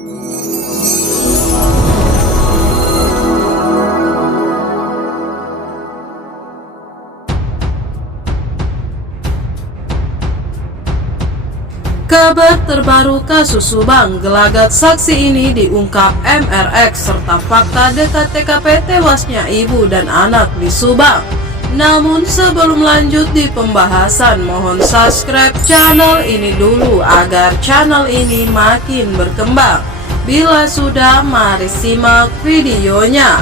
Kabar terbaru kasus Subang, gelagat saksi ini diungkap MRX serta fakta dekat TKP tewasnya ibu dan anak di Subang. Namun sebelum lanjut di pembahasan, mohon subscribe channel ini dulu agar channel ini makin berkembang. Bila sudah, mari simak videonya.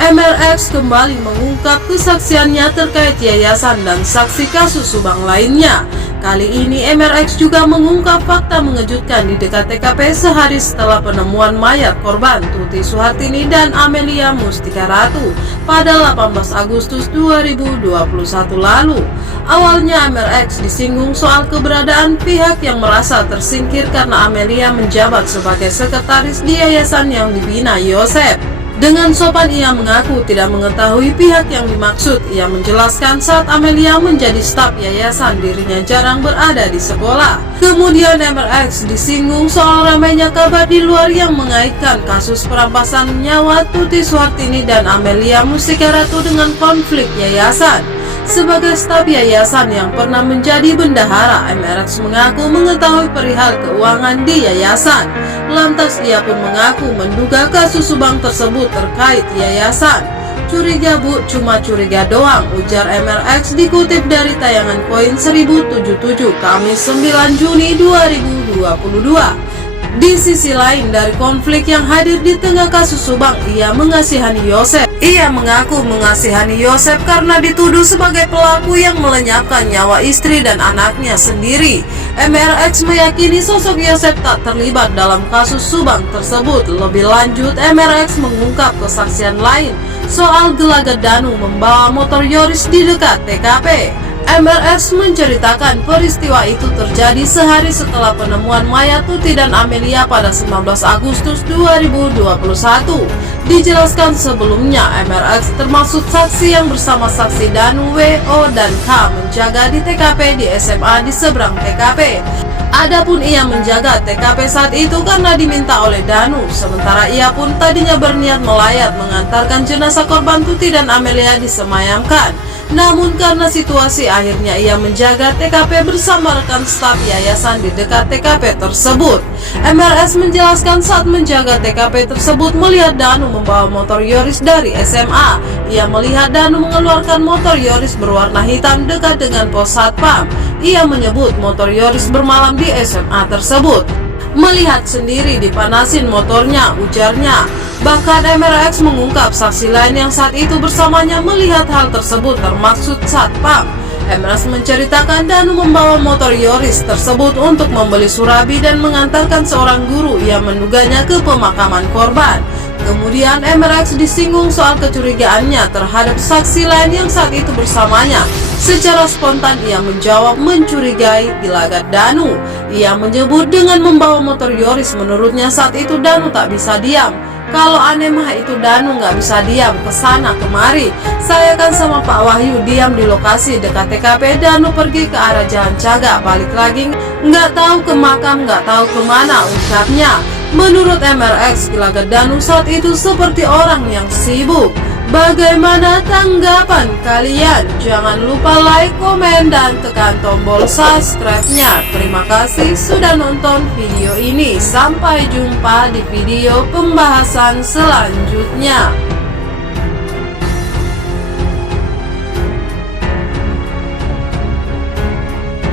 MRX kembali mengungkap kesaksiannya terkait yayasan dan saksi kasus Subang lainnya. Kali ini MRX juga mengungkap fakta mengejutkan di dekat TKP sehari setelah penemuan mayat korban Tuti Suhartini dan Amelia Mustika Ratu pada 18 Agustus 2021 lalu. Awalnya MRX disinggung soal keberadaan pihak yang merasa tersingkir karena Amelia menjabat sebagai sekretaris di yayasan yang dibina Yosep. Dengan sopan ia mengaku tidak mengetahui pihak yang dimaksud. Ia menjelaskan saat Amelia menjadi staf yayasan dirinya jarang berada di sekolah. Kemudian MRX disinggung soal ramainya kabar di luar yang mengaitkan kasus perampasan nyawa Tuti Suhartini dan Amelia Mustika Ratu dengan konflik yayasan. Sebagai staf yayasan yang pernah menjadi bendahara, MRX mengaku mengetahui perihal keuangan di yayasan. Lantas ia pun mengaku menduga kasus Subang tersebut terkait yayasan. Curiga bu, cuma curiga doang, ujar MRX dikutip dari tayangan Koin 1077 Kamis 9 Juni 2022. Di sisi lain dari konflik yang hadir di tengah kasus Subang, ia mengasihani Yosep. Ia mengaku mengasihani Yosep karena dituduh sebagai pelaku yang melenyapkan nyawa istri dan anaknya sendiri. MRX meyakini sosok Yosep tak terlibat dalam kasus Subang tersebut. Lebih lanjut, MRX mengungkap kesaksian lain soal gelagat Danu membawa motor Yoris di dekat TKP. MRX menceritakan peristiwa itu terjadi sehari setelah penemuan mayat Tuti dan Amelia pada 19 Agustus 2021. Dijelaskan sebelumnya, MRX termasuk saksi yang bersama saksi Danu, WO, dan K menjaga di TKP di SMA di seberang TKP. Adapun ia menjaga TKP saat itu karena diminta oleh Danu, sementara ia pun tadinya berniat melayat mengantarkan jenazah korban Tuti dan Amelia disemayamkan. Namun karena situasi akhirnya ia menjaga TKP bersama rekan staf yayasan di dekat TKP tersebut. MRS menjelaskan saat menjaga TKP tersebut melihat Danu membawa motor Yoris dari SMA. Ia melihat Danu mengeluarkan motor Yoris berwarna hitam dekat dengan pos satpam. Ia menyebut motor Yoris bermalam di SMA tersebut. Melihat sendiri dipanasin motornya, ujarnya. Bahkan MRX mengungkap saksi lain yang saat itu bersamanya melihat hal tersebut termaksud satpam. MRX menceritakan Danu membawa motor Yoris tersebut untuk membeli surabi dan mengantarkan seorang guru yang menduganya ke pemakaman korban. Kemudian MRX disinggung soal kecurigaannya terhadap saksi lain yang saat itu bersamanya. Secara spontan ia menjawab mencurigai gelagat Danu. Ia menyebut dengan membawa motor Yoris menurutnya saat itu Danu tak bisa diam. Kalau aneh mah itu Danu nggak bisa diam kesana kemari. Saya kan sama Pak Wahyu diam di lokasi dekat TKP. Danu pergi ke arah Jalan Caga, balik lagi nggak tahu ke makam, nggak tahu kemana, ucapnya. Menurut MRX, gelagat Danu saat itu seperti orang yang sibuk. Bagaimana tanggapan kalian? Jangan lupa like, komen, dan tekan tombol subscribe-nya. Terima kasih sudah nonton video ini. Sampai jumpa di video pembahasan selanjutnya.